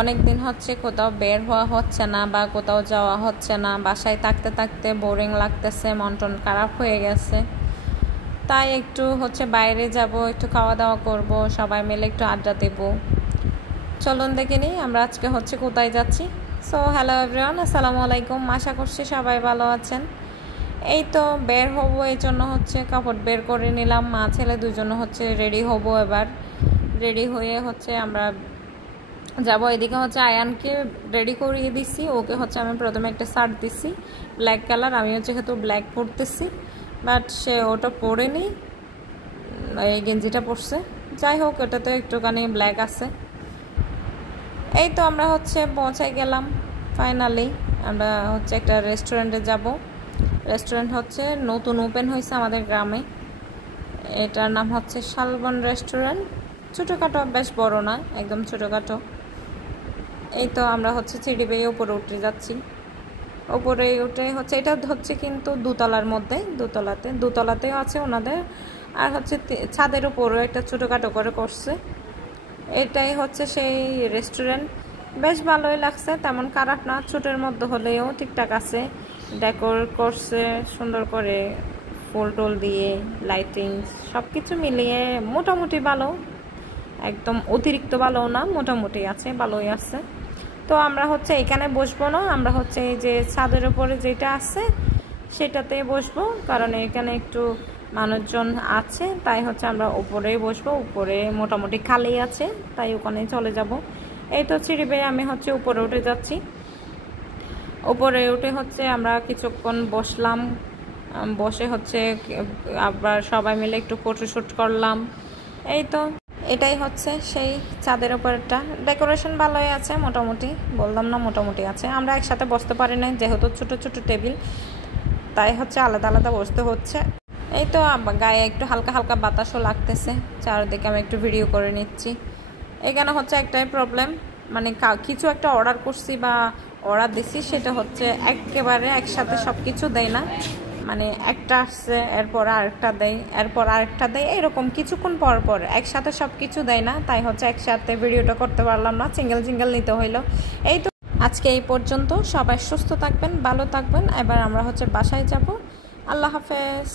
অনেক দিন হচ্ছে কোথাও বের হওয়া হচ্ছে না বা কোথাও যাওয়া হচ্ছে না, বাসায় থাকতে থাকতে বোরিং লাগতেছে, মন টন খারাপ হয়ে গেছে। তাই একটু হচ্ছে বাইরে যাব, একটু খাওয়া দাওয়া করব, সবাই মিলে একটু আড্ডা দেব। চলুন দেখে নিই আমরা আজকে হচ্ছে কোথায় যাচ্ছি। সো হ্যালো এভরিওয়ান, আসসালামু আলাইকুম। আশা করছি সবাই ভালো আছেন। এই তো বের হব, এই জন্য হচ্ছে কাপড় বের করে নিলাম। মা ছেলে দুজন হচ্ছে রেডি হব। এবার রেডি হয়ে হচ্ছে আমরা যাব। এদিকে হচ্ছে আয়ানকে রেডি করিয়ে দিছি। ওকে হচ্ছে আমি প্রথমে একটা শার্ট দিছি ব্ল্যাক কালার, আমিও যেহেতু ব্ল্যাক পরতেছি, বাট সে ওটা পরেনি, এই গেঞ্জিটা পরছে। যাই হোক, এটাতে একটুখানি ব্ল্যাক আছে। এই তো আমরা হচ্ছে পৌঁছাই গেলাম। ফাইনালি আমরা হচ্ছে একটা রেস্টুরেন্টে যাব। রেস্টুরেন্ট হচ্ছে নতুন ওপেন হয়েছে আমাদের গ্রামে। এটার নাম হচ্ছে শালবন রেস্টুরেন্ট। ছোটোখাটো, বেশ বড় না, একদম ছোটোখাটো। এই তো আমরা হচ্ছে সিঁড়ি বেয়ে উপরে উঠে যাচ্ছি। উপরে উঠে হচ্ছে, এটা হচ্ছে কিন্তু দুতলার মধ্যে, দুতলাতেও আছে ওনাদের, আর হচ্ছে ছাদের উপরেও একটা ছোটোখাটো করে করছে। এটাই হচ্ছে সেই রেস্টুরেন্ট। বেশ ভালোই লাগছে, তেমন খারাপ না, ছোটোর মধ্যে হলেও ঠিকঠাক আছে। ডেকোর করছে সুন্দর করে, ফুল টুল দিয়ে, লাইটিং সব কিছু মিলিয়ে মোটামুটি ভালো। একদম অতিরিক্ত ভালো না, মোটামুটি আছে, ভালোই আছে। তো আমরা হচ্ছে এখানে বসবো না, আমরা হচ্ছে এই যে ছাদের উপরে যেটা আছে সেটাতে বসবো, কারণ এখানে একটু মানুষজন আছে, তাই হচ্ছে আমরা উপরেই বসবো। উপরে মোটামুটি খালি আছে, তাই ওখানে চলে যাব। এই তো সিঁড়ি বেয়ে আমি হচ্ছে উপরে উঠে যাচ্ছি। উপরে উঠে হচ্ছে আমরা কিছুক্ষণ বসলাম, বসে হচ্ছে আবার সবাই মিলে একটু ফটোশ্যুট করলাম। এই তো এটাই হচ্ছে সেই ছাদের উপরটা। ডেকোরেশন ভালোই আছে মোটামুটি, বললাম না মোটামুটি আছে। আমরা একসাথে বসতে পারি না, যেহেতু ছোট ছোট টেবিল, তাই হচ্ছে আলাদা আলাদা বসতে হচ্ছে। এই তো গায়ে একটু হালকা হালকা বাতাসও লাগতেছে, চারদিকে আমি একটু ভিডিও করে নিচ্ছি। এখানে হচ্ছে একটাই প্রবলেম, মানে কিছু একটা অর্ডার করছি বা অর্ডার দিছি, সেটা হচ্ছে একেবারে একসাথে সব কিছু দেয় না। মানে একটা আসছে, এরপর আরেকটা দেয়, এরপর আরেকটা দেয়, এরকম কিছুক্ষণ পর পর একসাথে সব কিছু দেয় না। তাই হচ্ছে একসাথে ভিডিওটা করতে পারলাম না, সিঙ্গেল সিঙ্গেল নিতে হইলো। এই তো আজকে এই পর্যন্ত। সবাই সুস্থ থাকবেন, ভালো থাকবেন। এবার আমরা হচ্ছে বাসায় যাব। আল্লাহ হাফেজ।